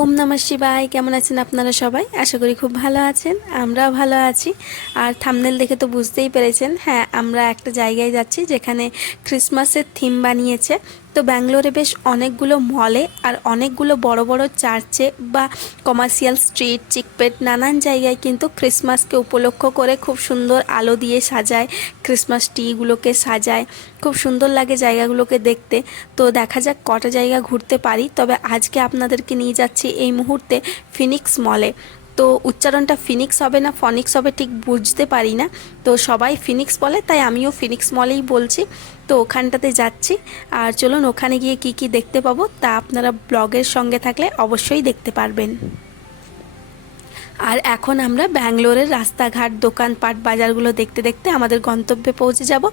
ওম নমঃ শিবায়। কেমন আছেন আপনারা সবাই? আশা করি খুব ভালো আছেন, আমরাও ভালো আছি। আর থাম্বনেল দেখে তো বুঝতেই পেরেছেন, হ্যাঁ আমরা একটা জায়গায় যাচ্ছি যেখানে ক্রিসমাসের থিম বানিয়েছে। তো ব্যাঙ্গালোরে বেশ অনেকগুলো মলে আর অনেকগুলো বড় বড় চার্চে বা কমার্শিয়াল স্ট্রিট চিকপেট নানান জায়গায় কিন্তু ক্রিসমাসকে উপলক্ষ করে খুব সুন্দর আলো দিয়ে সাজায়, ক্রিসমাস ট্রিগুলোকে সাজায়। খুব সুন্দর লাগে জায়গাগুলোকে দেখতে। তো দেখা যাক কটা জায়গা ঘুরতে পারি। তবে আজকে আপনাদেরকে নিয়ে যাচ্ছি এই মুহূর্তে ফিনিক্স মলে। তো উচ্চারণটা ফিনিক্স হবে না ফনিক্স হবে ঠিক বুঝতে পারি না, তো সবাই ফিনিক্স বলে তাই আমিও ফিনিক্স মলেই বলছি। তো ওখানটাতে যাচ্ছি, আর চলুন ওখানে গিয়ে কি কি দেখতে পাবো তা আপনারা ব্লগের সঙ্গে থাকলে অবশ্যই দেখতে পারবেন। আর এখন আমরা ব্যাঙ্গালোরের রাস্তাঘাট দোকানপাট বাজারগুলো দেখতে দেখতে আমাদের গন্তব্যে পৌঁছে যাব।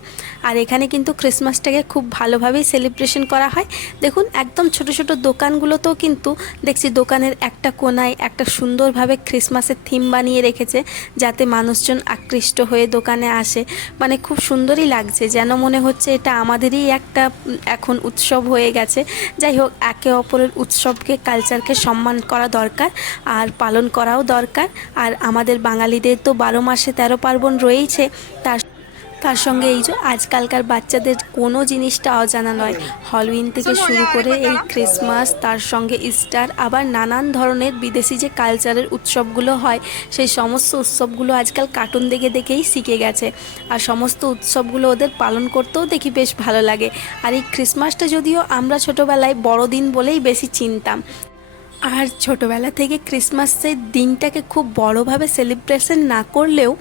আর এখানে কিন্তু ক্রিসমাসটাকে খুব ভালোভাবেই সেলিব্রেশন করা হয়। দেখুন একদম ছোট ছোট দোকানগুলোতেও কিন্তু দেখছি দোকানের একটা কোনায় একটা সুন্দরভাবে ক্রিসমাসের থিম বানিয়ে রেখেছে, যাতে মানুষজন আকৃষ্ট হয়ে দোকানে আসে। মানে খুব সুন্দরই লাগছে, যেন মনে হচ্ছে এটা আমাদেরই একটা এখন উৎসব হয়ে গেছে। যাই হোক, একে অপরের উৎসবকে কালচারকে সম্মান করা দরকার আর পালন করাও দরকার। আর আমাদের বাঙালিদের তো 12 মাসে 13 পার্বণ রয়েইছে। তার তার সঙ্গে এই যে আজকালকার বাচ্চাদের কোনো জিনিসটা অজানা নয়। হ্যালোউইন থেকে শুরু করে এই ক্রিসমাস, তার সঙ্গে ইস্টার, আবার নানান ধরনের বিদেশি যে কালচারের উৎসবগুলো হয় সেই সমস্ত উৎসবগুলো আজকাল কার্টুন দেখে দেখেই শিখে গেছে। আর সমস্ত উৎসবগুলো ওদের পালন করতেও দেখি বেশ ভালো লাগে। আর এই ক্রিসমাসটা যদিও আমরা ছোটোবেলায় বড়দিন বলেই বেশি চিনতাম, আর ছোটোবেলা থেকে ক্রিসমাসের দিনটাকে খুব বড়োভাবে সেলিব্রেশন না করলেও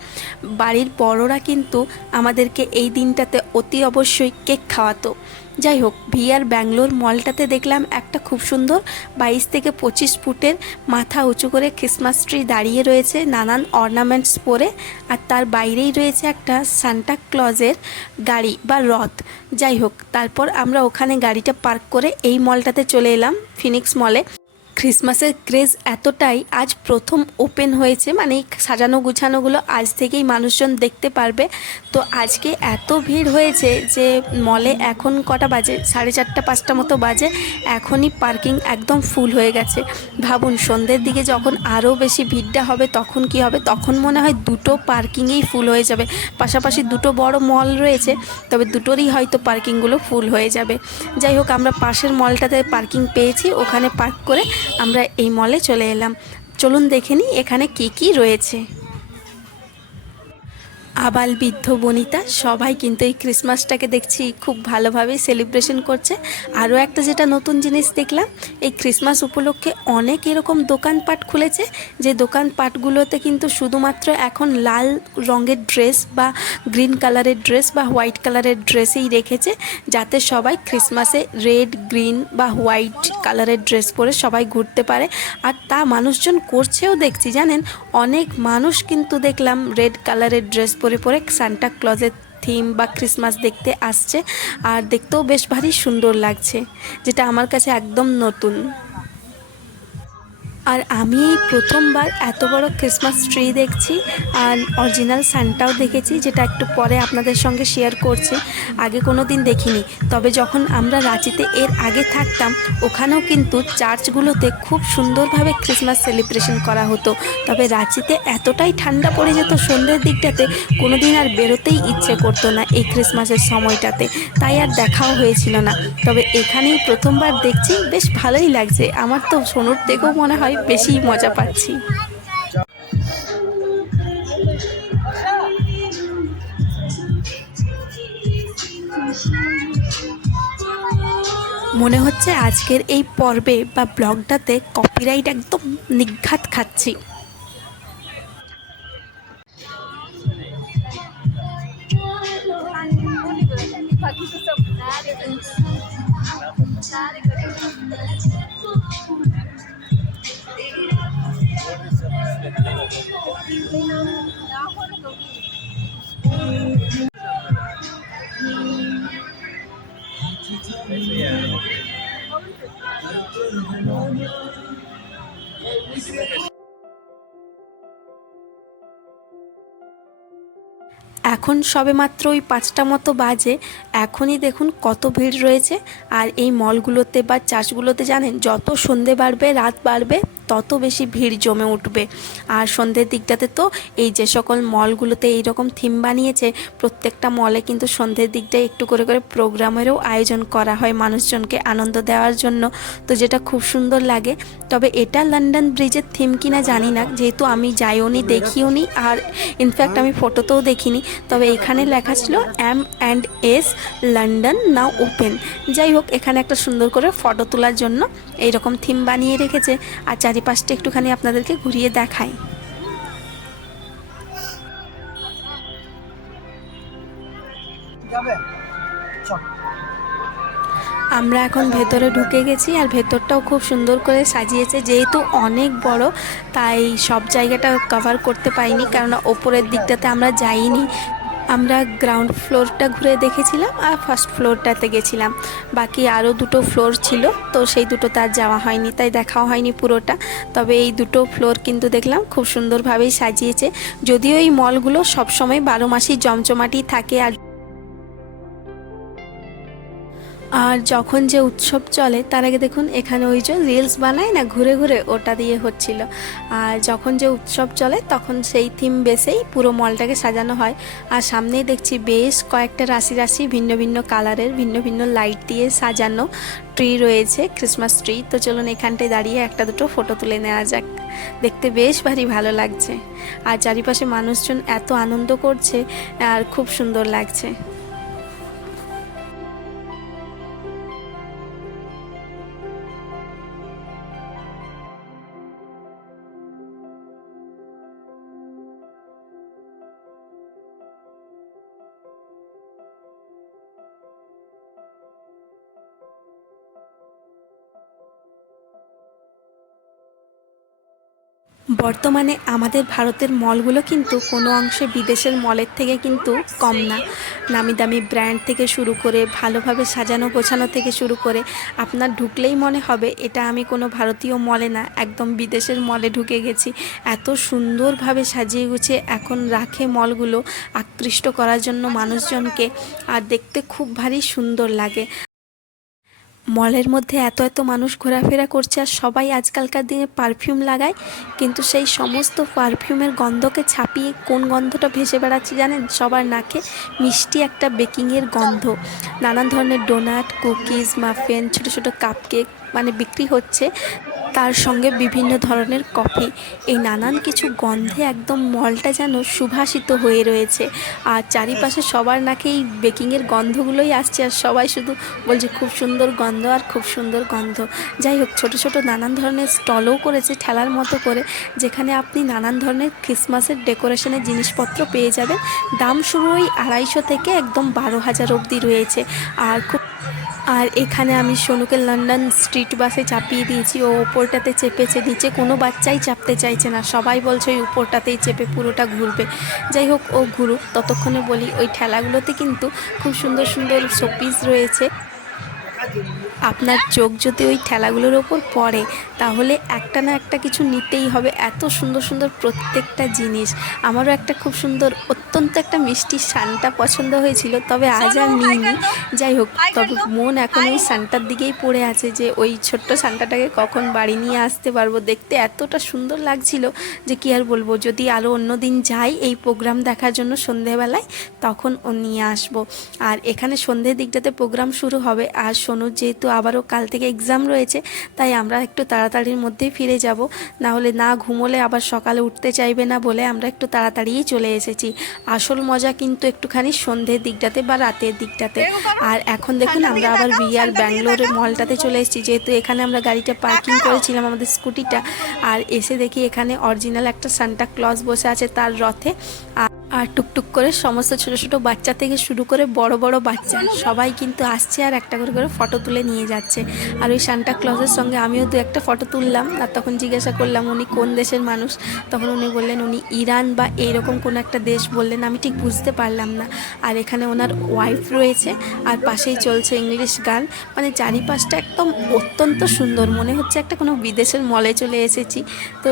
বাড়ির বড়রা কিন্তু আমাদেরকে এই দিনটাতে অতি অবশ্যই কেক খাওয়াতো। যাই হোক, ভিআর ব্যাঙ্গালোর মলটাতে দেখলাম একটা খুব সুন্দর 22 থেকে 25 ফুটের মাথা উঁচু করে ক্রিসমাস ট্রি দাঁড়িয়ে রয়েছে নানান অর্নামেন্টস পরে। আর তার বাইরেই রয়েছে একটা সান্টা ক্লজের গাড়ি বা রথ। যাই হোক, তারপর আমরা ওখানে গাড়িটা পার্ক করে এই মলটাতে চলে এলাম, ফিনিক্স মলে। ক্রিসমাসের ক্রেজ এতটাই, আজ প্রথম ওপেন হয়েছে, মানে সাজানো গুছানোগুলো আজ থেকেই মানুষজন দেখতে পারবে। তো আজকে এত ভিড় হয়েছে যে মলে এখন কটা বাজে, 4:30 5টা মতো বাজে, এখনই পার্কিং একদম ফুল হয়ে গেছে। ভাবুন সন্ধ্যের দিকে যখন আরও বেশি ভিড়টা হবে তখন কি হবে, তখন মনে হয় দুটো পার্কিংয়েই ফুল হয়ে যাবে। পাশাপাশি দুটো বড় মল রয়েছে, তবে দুটোরই হয়তো পার্কিংগুলো ফুল হয়ে যাবে। যাই হোক, আমরা পাশের মলটাতে পার্কিং পেয়েছি, ওখানে পার্ক করে আমরা এই মলে চলে এলাম। চলুন দেখে নিই এখানে কি কি রয়েছে। আবাল বৃদ্ধ বনিতা সবাই কিন্তু এই ক্রিসমাসটাকে দেখছি খুব ভালোভাবেই সেলিব্রেশন করছে। আরও একটা যেটা নতুন জিনিস দেখলাম, এই ক্রিসমাস উপলক্ষে অনেক এরকম দোকানপাট খুলেছে, যে দোকানপাটগুলোতে কিন্তু শুধুমাত্র এখন লাল রঙের ড্রেস বা গ্রিন কালারের ড্রেস বা হোয়াইট কালারের ড্রেসেই রেখেছে, যাতে সবাই ক্রিসমাসে রেড গ্রিন বা হোয়াইট কালারের ড্রেস পরে সবাই ঘুরতে পারে। আর তা মানুষজন করছেও দেখছি, জানেন অনেক মানুষ কিন্তু দেখলাম রেড কালারের ড্রেস পরে পরে সান্টা ক্লজের থিম বা ক্রিসমাস দেখতে আসছে। আর দেখতেও বেশ ভারী সুন্দর লাগছে, যেটা আমার কাছে একদম নতুন। আর আমি এই প্রথমবার এত বড় ক্রিসমাস ট্রি দেখছি, আর অরিজিনাল সান্টাও দেখেছি, যেটা একটু পরে আপনাদের সঙ্গে শেয়ার করছি। আগে কোনো দিন দেখিনি। তবে যখন আমরা রাঁচিতে এর আগে থাকতাম, ওখানেও কিন্তু চার্চগুলোতে খুব সুন্দরভাবে ক্রিসমাস সেলিব্রেশন করা হতো। তবে রাঁচিতে এতটাই ঠান্ডা পড়ে যেত সন্ধ্যের দিকটাতে, কোনো দিন আর বেরোতেই ইচ্ছে করতো না এই ক্রিসমাসের সময়টাতে, তাই আর দেখাও হয়েছিল না। তবে এখানেই প্রথমবার দেখছি, বেশ ভালোই লাগছে। আমার তো সোনুর থেকেও মনে হয় বেশি মজা পাচ্ছি। মনে হচ্ছে আজকের এই পর্বে বা ব্লগটাতে কপিরাইট একদম নিঘাত খাচ্ছি। এখন সবেমাত্র ওই 5টা মতো বাজে, এখনই দেখুন কত ভিড় রয়েছে। আর এই মলগুলোতে বা চার্চগুলোতে জানেন যত সন্ধে বাড়বে রাত বাড়বে তত বেশি ভিড় জমে উঠবে। আর সন্ধ্যের দিকটাতে তো এই যে সকল মলগুলোতে এইরকম থিম বানিয়েছে, প্রত্যেকটা মলে কিন্তু সন্ধ্যের দিকটায় একটু করে করে প্রোগ্রামেরও আয়োজন করা হয় মানুষজনকে আনন্দ দেওয়ার জন্য, তো যেটা খুব সুন্দর লাগে। তবে এটা লন্ডন ব্রিজের থিম কিনা জানি না, যেহেতু আমি যাইওনি দেখিওনি, আর ইনফ্যাক্ট আমি ফটোতেও দেখিনি। তবে এখানে লেখা ছিল M&S লন্ডন নাও ওপেন। যাই হোক, এখানে একটা সুন্দর করে ফটো তোলার জন্য এইরকম থিম বানিয়ে রেখেছে। আর চারিপাশটা একটুখানি আপনাদেরকে ঘুরিয়ে দেখাই। আমরা এখন ভেতরে ঢুকে গেছি, আর ভেতরটাও খুব সুন্দর করে সাজিয়েছে। যেহেতু অনেক বড় তাই সব জায়গাটা কভার করতে পারিনি, কারণ ওপরের দিকটাতে আমরা যাইনি। আমরা গ্রাউন্ড ফ্লোরটা ঘুরে দেখেছিলাম আর ফার্স্ট ফ্লোরটাতে গেছিলাম। বাকি আরও দুটো ফ্লোর ছিল, তো সেই দুটো তার যাওয়া হয়নি, তাই দেখাও হয়নি পুরোটা। তবে এই দুটো ফ্লোর কিন্তু দেখলাম খুব সুন্দরভাবেই সাজিয়েছে। যদিও এই মলগুলো সবসময় 12 মাসই জমজমাটি থাকে। আর যখন যে উৎসব চলে তার আগে দেখুন এখানে ওই যে রিলস বানায় না ঘুরে ঘুরে, ওটা দিয়ে হচ্ছিল। আর যখন যে উৎসব চলে তখন সেই থিম বেসেই পুরো মলটাকে সাজানো হয়। আর সামনেই দেখছি বেশ কয়েকটা রাশি রাশি ভিন্ন ভিন্ন কালারের ভিন্ন ভিন্ন লাইট দিয়ে সাজানো ট্রি রয়েছে, ক্রিসমাস ট্রি। তো চলুন এখানটায় দাঁড়িয়ে একটা দুটো ফটো তুলে নেওয়া যাক। দেখতে বেশ ভারী ভালো লাগছে, আর চারিপাশে মানুষজন এত আনন্দ করছে আর খুব সুন্দর লাগছে। বর্তমানে আমাদের ভারতের মলগুলো কিন্তু কোনো অংশে বিদেশের মলের থেকে কিন্তু কম না। নামি দামি ব্র্যান্ড থেকে শুরু করে ভালোভাবে সাজানো গোছানো থেকে শুরু করে আপনার ঢুকলেই মনে হবে এটা আমি কোনো ভারতীয় মলে না, একদম বিদেশের মলে ঢুকে গেছি। এত সুন্দরভাবে সাজিয়ে গুছিয়ে এখন রাখে মলগুলো আকৃষ্ট করার জন্য মানুষজনকে, আর দেখতে খুব ভারী সুন্দর লাগে। মলের মধ্যে এত এত মানুষ ঘোরাফেরা করছে, আর সবাই আজকালকার দিনে পারফিউম লাগায়, কিন্তু সেই সমস্ত পারফিউমের গন্ধকে ছাপিয়ে কোন গন্ধটা ভেসে বেড়াচ্ছে জানেন সবার নাকে? মিষ্টি একটা বেকিংয়ের গন্ধ। নানান ধরনের ডোনাট, কুকিজ, মাফিন, ছোটো ছোটো কাপকেক মানে বিক্রি হচ্ছে, তার সঙ্গে বিভিন্ন ধরনের কফি। এই নানান কিছু গন্ধে একদম মলটা যেন সুভাষিত হয়ে রয়েছে, আর চারিপাশে সবার নাকে এই বেকিংয়ের গন্ধগুলোই আসছে, আর সবাই শুধু বলছে খুব সুন্দর গন্ধ আর খুব সুন্দর গন্ধ। যাই হোক, ছোট ছোট নানান ধরনের স্টলও করেছে ঠেলার মতো করে, যেখানে আপনি নানান ধরনের ক্রিসমাসের ডেকোরেশনের জিনিসপত্র পেয়ে যাবেন। দাম শুরু ওই 250 থেকে একদম 12,000 অবধি রয়েছে। আর এখানে আমি সোনুকে লন্ডন স্ট্রিট বাসে চাপিয়ে দিয়েছি, ও ওপরটাতে চেপেছে, নিচে কোনো বাচ্চাই চাপতে চাইছে না, সবাই বলছে ওই উপরটাতেই চেপে পুরোটা ঘুরবে। যাই হোক, ও ঘুরুক, ততক্ষণে বলি ওই ঠেলাগুলোতে কিন্তু খুব সুন্দর সুন্দর শোপিস রয়েছে। আপনার চোখ যদি ওই ঠেলাগুলোর ওপর পড়ে তাহলে একটা না একটা কিছু নিতেই হবে, এত সুন্দর সুন্দর প্রত্যেকটা জিনিস। আমারও একটা খুব সুন্দর অত্যন্ত একটা মিষ্টি সানটা পছন্দ হয়েছিল, তবে আজ আর নিইনি। যাই হোক, তবে মন এখন ওই সানটার দিকেই পড়ে আছে যে ওই ছোট্ট সানটাটাকে কখন বাড়ি নিয়ে আসতে পারবো। দেখতে এতটা সুন্দর লাগছিল যে কি আর বলবো। যদি আরও অন্য দিন যাই এই প্রোগ্রাম দেখার জন্য সন্ধেবেলায়, তখন ও নিয়ে আসবো। আর এখানে সন্ধ্যের দিকটাতে প্রোগ্রাম শুরু হবে, আর সোনুর যেহেতু আবারও কাল থেকে এক্সাম রয়েছে, তাই আমরা একটু তাড়াতাড়ির মধ্যেই ফিরে যাব, না হলে না ঘুমোলে আবার সকালে উঠতে চাইবে না বলে আমরা একটু তাড়াতাড়িই চলে এসেছি। আসল মজা কিন্তু একটুখানি সন্ধ্যের দিকটাতে বা রাতের দিকটাতে। আর এখন দেখুন আমরা আবার বিআর ব্যাঙ্গালোরের মলটাতে চলে এসেছি, যেহেতু এখানে আমরা গাড়িটা পার্কিং করেছিলাম আমাদের স্কুটিটা। আর এসে দেখি এখানে অরিজিনাল একটা সান্টা ক্লজ বসে আছে তার রথে, আর টুকটুক করে সমস্ত ছোটো ছোটো বাচ্চা থেকে শুরু করে বড় বড় বাচ্চা সবাই কিন্তু আসছে আর একটা করে করে ফটো তুলে নিয়ে যাচ্ছে। আর ওই সান্টা ক্লজের সঙ্গে আমিও দু একটা ফটো তুললাম। আর তখন জিজ্ঞাসা করলাম উনি কোন দেশের মানুষ, তখন উনি বললেন উনি ইরান বা এইরকম কোনো একটা দেশ বললেন, আমি ঠিক বুঝতে পারলাম না। আর এখানে ওনার ওয়াইফ রয়েছে, আর পাশেই চলছে ইংলিশ গান। মানে চারিপাশটা একদম অত্যন্ত সুন্দর, মনে হচ্ছে একটা কোনো বিদেশের মলে চলে এসেছি। তো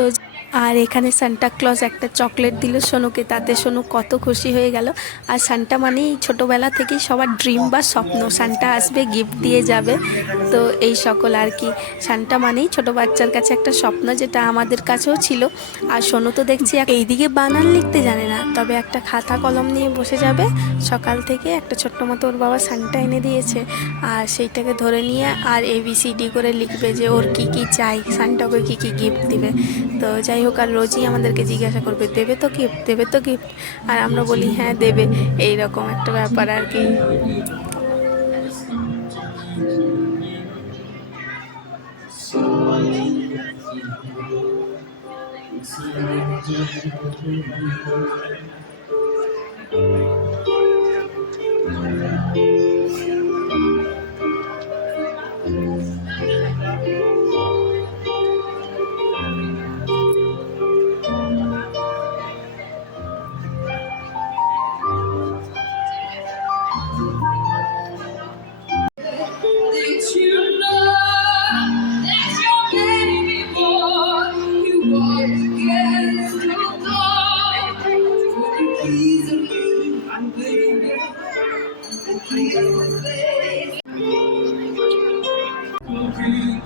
আর এখানে সান্টা ক্লজ একটা চকলেট দিল সোনুকে, তাতে সোনু কত খুশি হয়ে গেল। আর সান্টা মানেই ছোটোবেলা থেকেই সবার ড্রিম বা স্বপ্ন, সান্টা আসবে গিফট দিয়ে যাবে। তো এই সকল আর কি, সান্টা মানেই ছোটো বাচ্চার কাছে একটা স্বপ্ন, যেটা আমাদের কাছেও ছিল। আর সোনু তো দেখছি এইদিকে বানান লিখতে জানে না, তবে একটা খাতা কলম নিয়ে বসে যাবে। সকাল থেকে একটা ছোট্ট মতো ওর বাবা সান্টা এনে দিয়েছে, আর সেইটাকে ধরে নিয়ে আর ABCD করে লিখবে যে ওর কি কি চাই, সান্টা ওকে কী কী গিফট দিবে। তো যাই হোক, আর রোজই আমাদেরকে জিজ্ঞাসা করবে দেবে তো গিফট, দেবে তো গিফট। আর আমরা বলি হ্যাঁ দেবে, এই রকম একটা ব্যাপার আর কি।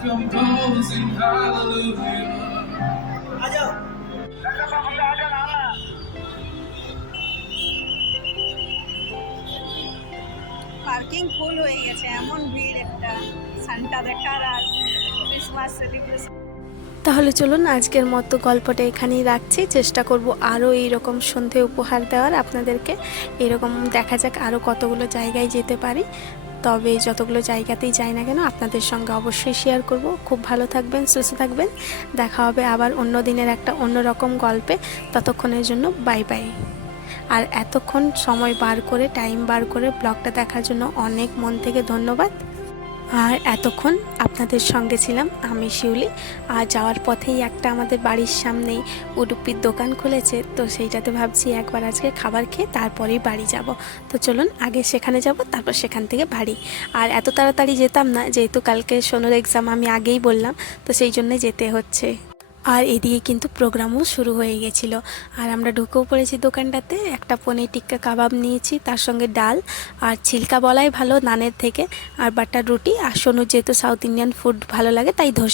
Composing hallelujah. পার্কিং ফুল হয়ে গেছে, এমন ভিড় একটা সান্টা দেখার আর ক্রিসমাস সেলিব্রেশন। তাহলে চলুন আজকের মতো গল্পটা এখানেই রাখছি। চেষ্টা করব আরও এইরকম সন্ধে উপহার দেওয়ার আপনাদেরকে। এরকম দেখা যাক আরও কতগুলো জায়গায় যেতে পারি। তবে যতগুলো জায়গাতেই যাই না কেন আপনাদের সঙ্গে অবশ্যই শেয়ার করব। খুব ভালো থাকবেন, সুস্থ থাকবেন। দেখা হবে আবার অন্য দিনের একটা অন্যরকম গল্পে। ততক্ষণের জন্য বাই বাই। আর এতক্ষণ সময় বার করে, টাইম বার করে ব্লগটা দেখার জন্য অনেক মন থেকে ধন্যবাদ। আর এতক্ষণ আপনাদের সঙ্গে ছিলাম আমি শিউলি। আর যাওয়ার পথেই একটা আমাদের বাড়ির সামনেই উডুপির দোকান খুলেছে, তো সেইটাতে ভাবছি একবার আজকে খাবার খেয়ে তারপরেই বাড়ি যাব। তো চলুন আগে সেখানে যাব, তারপর সেখান থেকে বাড়ি। আর এত তাড়াতাড়ি যেতাম না, যেহেতু কালকে সোনুর এক্সাম আমি আগেই বললাম, তো সেই জন্যে যেতে হচ্ছে। আর এদিকে কিন্তু প্রোগ্রামও শুরু হয়ে গেছিলো। আর আমরা ঢুকেও পড়েছি দোকানটাতে। একটা পনির টিক্কা কাবাব নিয়েছি, তার সঙ্গে ডাল আর ছিলকা বলাই ভালো নানের থেকে, আর বাটার রুটি। আর সোনুর যেহেতু সাউথ ইন্ডিয়ান ফুড ভালো লাগে, তাই ধোসা।